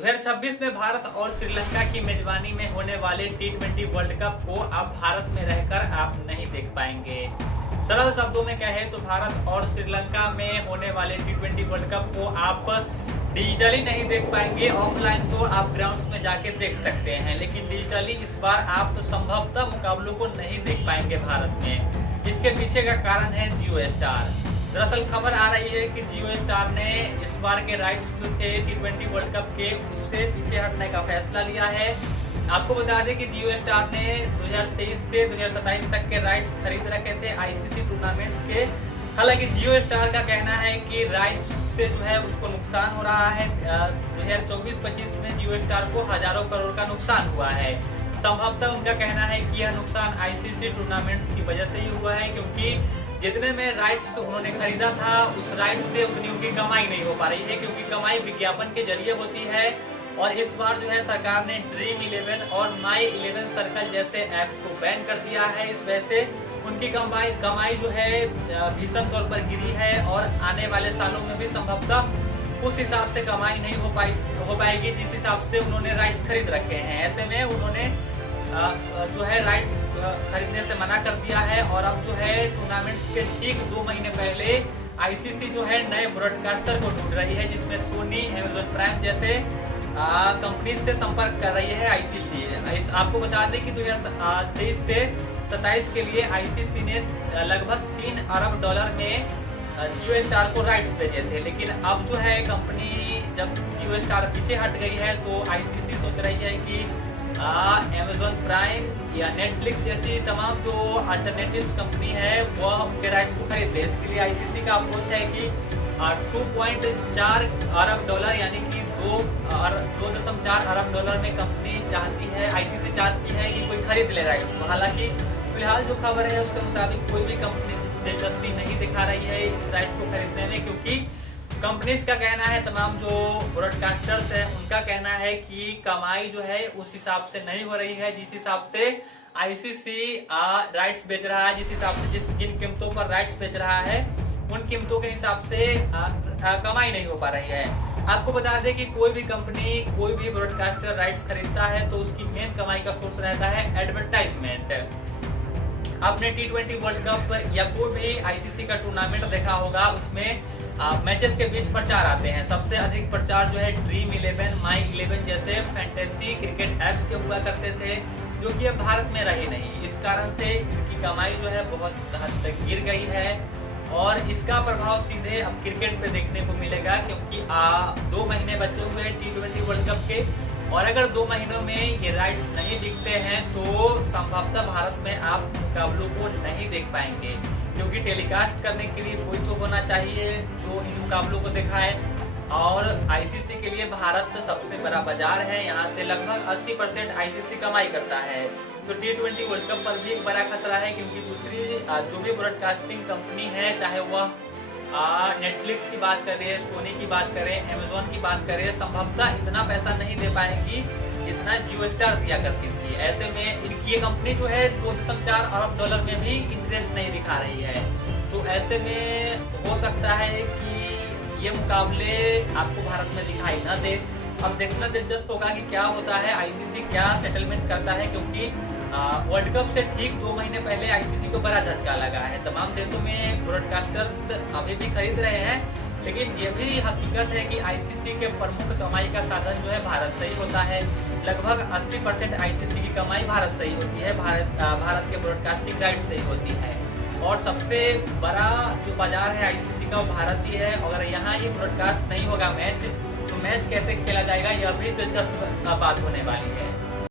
2026 में भारत और श्रीलंका की मेजबानी में होने वाले T20 वर्ल्ड कप को अब भारत में रहकर आप नहीं देख पाएंगे। सरल शब्दों में कहें तो भारत और श्रीलंका में होने वाले T20 वर्ल्ड कप को आप डिजिटली नहीं देख पाएंगे। ऑफलाइन तो आप ग्राउंड्स में जाके देख सकते हैं, लेकिन डिजिटली इस बार आप संभवतः मुकाबलों को नहीं देख पाएंगे भारत में। इसके पीछे का कारण है जियो स्टार। दरअसल खबर आ रही है कि जियो स्टार ने इस बार के राइट्स जो थे T20 वर्ल्ड कप के, उससे पीछे हटने का फैसला लिया है। आपको बता दें कि जियो स्टार ने 2023 से 2027 तक के राइट्स खरीद रखे थे आईसीसी टूर्नामेंट्स के। हालांकि जियो स्टार का कहना है कि राइट्स से जो है उसको नुकसान हो रहा है। 2024-25 में जियो स्टार को हजारों करोड़ का नुकसान हुआ है। संभवतः उनका कहना है कि यह नुकसान आईसीसी टूर्नामेंट्स की वजह से ही हुआ है, क्योंकि जितने में राइट्स उन्होंने खरीदा था उस राइट्स से उतनी उनकी कमाई नहीं हो पा रही है, क्योंकि कमाई विज्ञापन के जरिए होती है। और इस बार जो है सरकार ने ड्रीम 11 और माई 11 सर्कल जैसे ऐप को बैन कर दिया है। इस वजह से उनकी कमाई जो है भीषण तौर पर गिरी है और आने वाले सालों में भी संभवतः उस हिसाब से कमाई नहीं हो पाएगी जिस हिसाब से उन्होंने राइट्स खरीद रखे हैं। ऐसे में उन्होंने जो है राइट्स खरीदने से मना कर दिया है। और अब जो है टूर्नामेंट्स के ठीक 2 महीने पहले आईसीसी जो है नए ब्रॉडकास्टर को ढूंढ रही है, जिसमें सोनी, अमेजॉन प्राइम जैसे कंपनी से संपर्क कर रही है आईसीसी। आपको बता दें कि 2023 से 27 के लिए आईसीसी ने लगभग $3 अरब में जियो स्टार को राइट्स भेजे थे। लेकिन अब जो है कंपनी जब जियो स्टार पीछे हट गई है तो आईसीसी सोच रही है कि अमेजॉन प्राइम या नेटफ्लिक्स जैसी तमाम जो अल्टरनेटिव कंपनी है वो उनके राइट्स को खरीद ले। इसके लिए आईसीसी का अप्रोच है कि $2.4 अरब यानी कि $2.4 अरब में कंपनी चाहती है, आईसीसी चाहती है कि कोई खरीद ले राइट्स को। हालांकि फिलहाल जो खबर है उसके मुताबिक कोई भी कंपनी दिलचस्पी नहीं दिखा रही है इस राइट्स को खरीदने में, क्योंकि कंपनीज का कहना है, तमाम जो ब्रॉडकास्टर्स हैं उनका कहना है कि कमाई जो है उस हिसाब से नहीं हो रही है जिस हिसाब से आईसीसी राइट्स बेच रहा है, जिस हिसाब से जिन कीमतों पर राइट्स बेच रहा है उन कीमतों के हिसाब से कमाई नहीं हो पा रही है। आपको बता दें कि कोई भी कंपनी, कोई भी ब्रॉडकास्टर राइट्स खरीदता है तो उसकी मेन कमाई का सोर्स रहता है एडवर्टाइजमेंट। आपने T20 वर्ल्ड कप या कोई भी आईसीसी का टूर्नामेंट देखा होगा, उसमें मैचेस के बीच प्रचार आते हैं। सबसे अधिक प्रचार जो है ड्रीम 11, माई 11 जैसे फैंटेसी क्रिकेट एप्स के हुआ करते थे, जो कि अब भारत में रही नहीं। इस कारण से इनकी कमाई जो है बहुत हद तक गिर गई है और इसका प्रभाव सीधे अब क्रिकेट पे देखने को मिलेगा, क्योंकि 2 महीने बचे हुए हैं T20 वर्ल्ड कप के। और अगर 2 महीनों में ये राइट्स नहीं दिखते हैं तो संभवतः भारत में आप मुकाबलों को नहीं देख पाएंगे, क्योंकि टेलीकास्ट करने के लिए कोई तो होना चाहिए जो इन मुकाबलों को दिखाए। और आईसीसी के लिए भारत सबसे बड़ा बाजार है, यहाँ से लगभग 80% आईसीसी कमाई करता है। तो T20 वर्ल्ड कप पर भी एक बड़ा खतरा है, क्योंकि दूसरी जो भी ब्रॉडकास्टिंग कंपनी है, चाहे वह नेटफ्लिक्स की बात करें, सोनी की बात करें, अमेजॉन की बात करें, संभवतः इतना पैसा नहीं दे पाएंगी जितना जियो स्टार दिया करती थी। ऐसे में इनकी ये कंपनी जो है $2.4 अरब में भी इंटरेस्ट नहीं दिखा रही है। तो ऐसे में हो सकता है कि ये मुकाबले आपको भारत में दिखाई न दे। अब देखना दिलचस्प होगा कि क्या होता है, आईसीसी क्या सेटलमेंट करता है, क्योंकि वर्ल्ड कप से ठीक 2 महीने पहले आईसीसी को बड़ा झटका लगा है। तमाम देशों में ब्रॉडकास्टर्स अभी भी खरीद रहे हैं, लेकिन ये भी हकीकत है कि आईसीसी के प्रमुख कमाई का साधन जो है भारत से ही होता है। लगभग 80% आईसीसी की कमाई भारत से ही होती है, भारत के ब्रॉडकास्टिंग राइट्स से ही होती है। और सबसे बड़ा जो बाजार है आईसीसी का वो भारत ही है। अगर यहाँ ही ब्रॉडकास्ट नहीं होगा मैच, तो मैच कैसे खेला जाएगा, यह भी दिलचस्प बात होने वाली है।